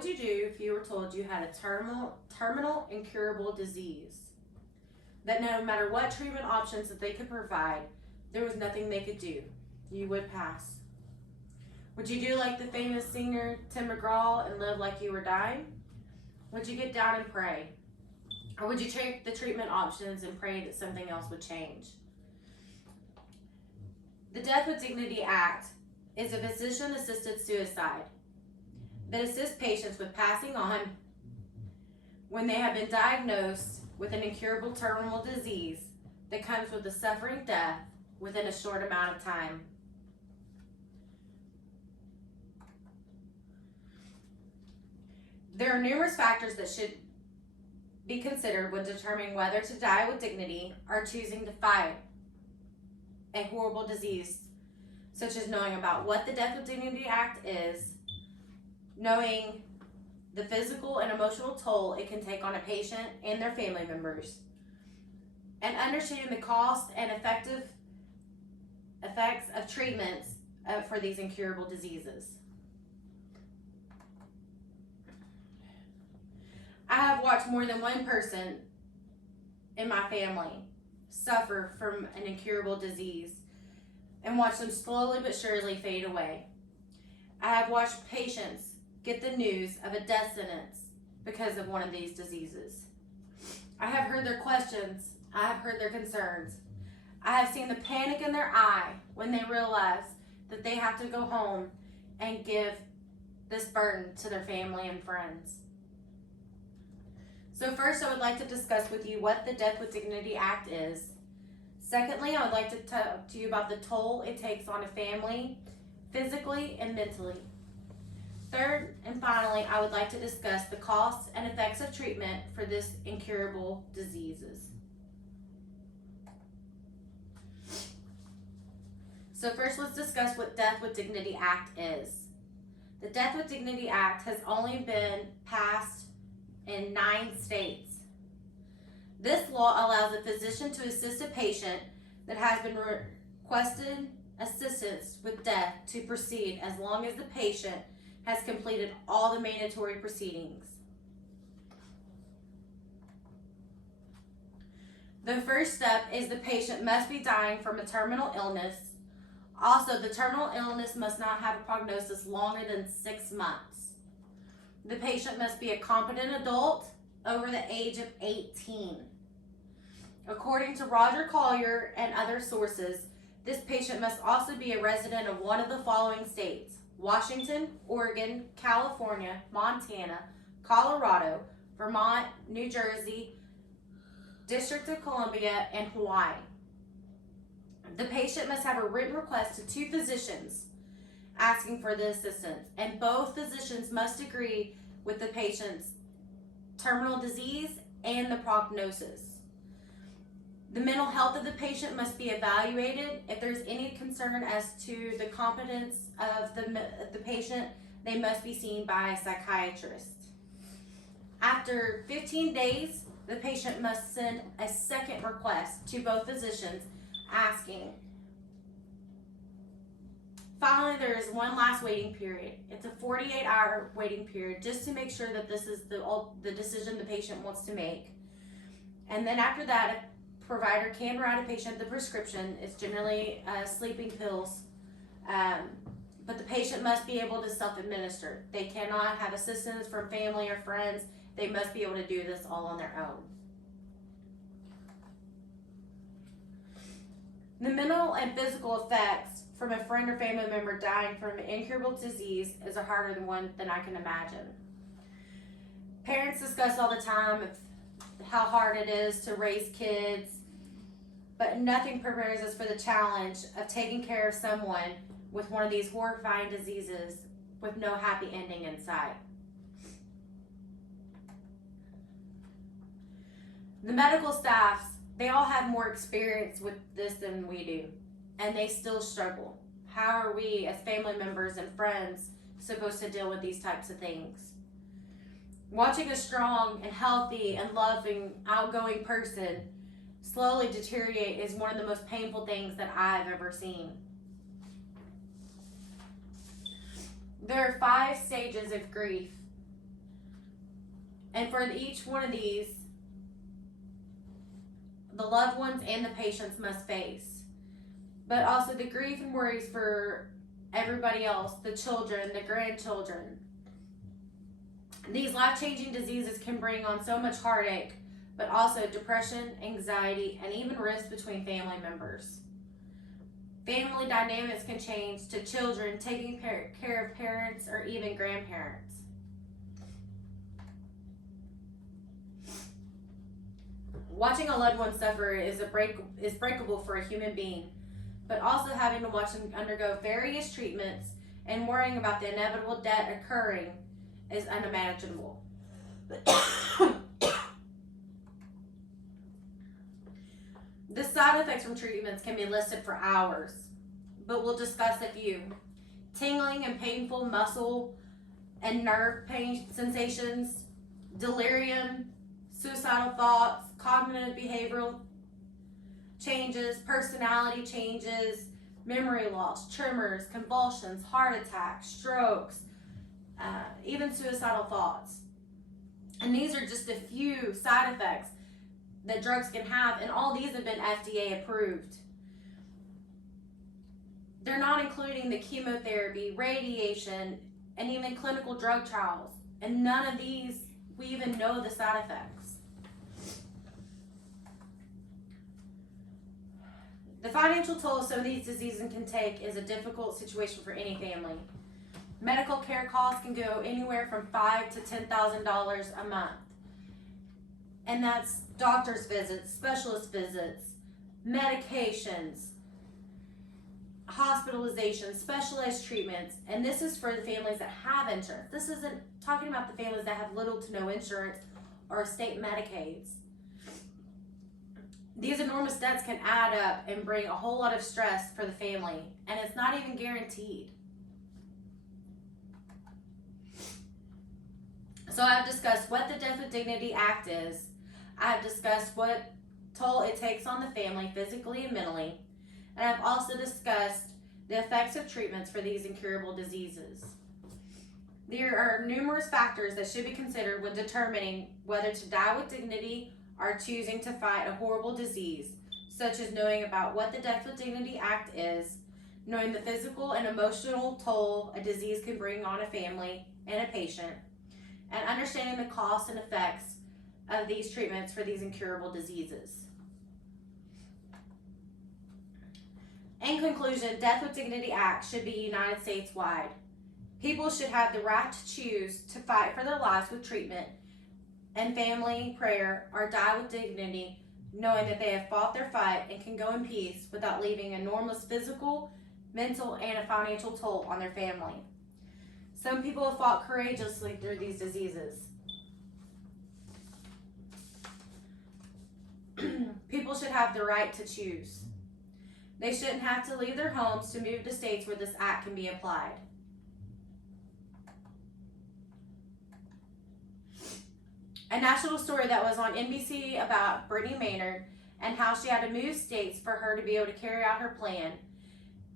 would you do if you were told you had a terminal incurable disease? That no matter what treatment options that they could provide, there was nothing they could do. You would pass. Would you do like the famous singer Tim McGraw and live like you were dying? Would you get down and pray? Or would you take the treatment options and pray that something else would change? The Death with Dignity Act is a physician-assisted suicide that assists patients with passing on when they have been diagnosed with an incurable terminal disease that comes with a suffering death within a short amount of time. There are numerous factors that should be considered when determining whether to die with dignity or choosing to fight a horrible disease, such as knowing about what the Death with Dignity Act is, knowing the physical and emotional toll it can take on a patient and their family members, and understanding the cost and effects of treatments for these incurable diseases. I have watched more than one person in my family suffer from an incurable disease and watched them slowly but surely fade away. I have watched patients get the news of a death sentence because of one of these diseases. I have heard their questions. I have heard their concerns. I have seen the panic in their eye when they realize that they have to go home and give this burden to their family and friends. So first, I would like to discuss with you what the Death with Dignity Act is. Secondly, I would like to talk to you about the toll it takes on a family, physically and mentally. Third, and finally, I would like to discuss the costs and effects of treatment for this incurable diseases. So first, let's discuss what Death with Dignity Act is. The Death with Dignity Act has only been passed in 9 states. This law allows a physician to assist a patient that has been requested assistance with death to proceed as long as the patient has completed all the mandatory proceedings. The first step is the patient must be dying from a terminal illness. Also, the terminal illness must not have a prognosis longer than 6 months. The patient must be a competent adult over the age of 18. According to Roger Collier and other sources, this patient must also be a resident of one of the following states: Washington, Oregon, California, Montana, Colorado, Vermont, New Jersey, District of Columbia, and Hawaii. The patient must have a written request to 2 physicians asking for the assistance, and both physicians must agree with the patient's terminal disease and the prognosis. The mental health of the patient must be evaluated. If there's any concern as to the competence of the patient, they must be seen by a psychiatrist. After 15 days, the patient must send a second request to both physicians asking. Finally, there is one last waiting period. It's a 48-hour waiting period just to make sure that this is the decision the patient wants to make. And then after that, a provider can write a patient the prescription. It's generally sleeping pills, but the patient must be able to self-administer. They cannot have assistance from family or friends. They must be able to do this all on their own. The mental and physical effects from a friend or family member dying from an incurable disease is a harder one than I can imagine. Parents discuss all the time how hard it is to raise kids, but nothing prepares us for the challenge of taking care of someone with one of these horrifying diseases with no happy ending in sight. The medical staffs, they all have more experience with this than we do, and they still struggle. How are we as family members and friends supposed to deal with these types of things? Watching a strong and healthy and loving, outgoing person slowly deteriorate is one of the most painful things that I've ever seen. There are 5 stages of grief And for each one of these, the loved ones and the patients must face. But also the grief and worries for everybody else, the children, the grandchildren. These life-changing diseases can bring on so much heartache, but also depression, anxiety, and even rifts between family members. Family dynamics can change to children taking care of parents or even grandparents. Watching a loved one suffer is breakable for a human being, but also having to watch them undergo various treatments and worrying about the inevitable death occurring is unimaginable. The side effects from treatments can be listed for hours, but we'll discuss a few. Tingling and painful muscle and nerve pain sensations, delirium, suicidal thoughts, cognitive behavioral changes, personality changes, memory loss, tremors, convulsions, heart attacks, strokes, even suicidal thoughts. And these are just a few side effects that drugs can have, and all these have been FDA approved. They're not including the chemotherapy, radiation, and even clinical drug trials. And none of these, we even know the side effects. The financial toll some of these diseases can take is a difficult situation for any family. Medical care costs can go anywhere from $5,000 to $10,000 a month. And that's doctor's visits, specialist visits, medications, hospitalizations, specialized treatments. And this is for the families that have insurance. This isn't talking about the families that have little to no insurance or state Medicaids. These enormous debts can add up and bring a whole lot of stress for the family, and it's not even guaranteed. So I've discussed what the Death with Dignity Act is. I've discussed what toll it takes on the family physically and mentally. And I've also discussed the effects of treatments for these incurable diseases. There are numerous factors that should be considered when determining whether to die with dignity or choosing to fight a horrible disease, such as knowing about what the Death with Dignity Act is, knowing the physical and emotional toll a disease can bring on a family and a patient, and understanding the costs and effects of these treatments for these incurable diseases. In conclusion, Death with Dignity Act should be United States wide. People should have the right to choose to fight for their lives with treatment and family prayer, or die with dignity, knowing that they have fought their fight and can go in peace without leaving enormous physical, mental, and a financial toll on their family. Some people have fought courageously through these diseases. People should have the right to choose. They shouldn't have to leave their homes to move to states where this act can be applied. A national story that was on NBC about Brittany Maynard and how she had to move states for her to be able to carry out her plan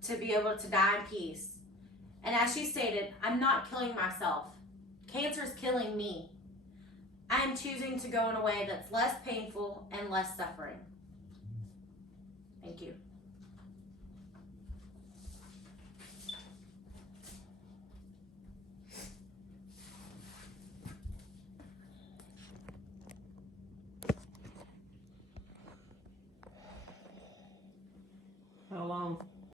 to be able to die in peace. And as she stated, I'm not killing myself. Cancer is killing me. I am choosing to go in a way that's less painful and less suffering. Thank you.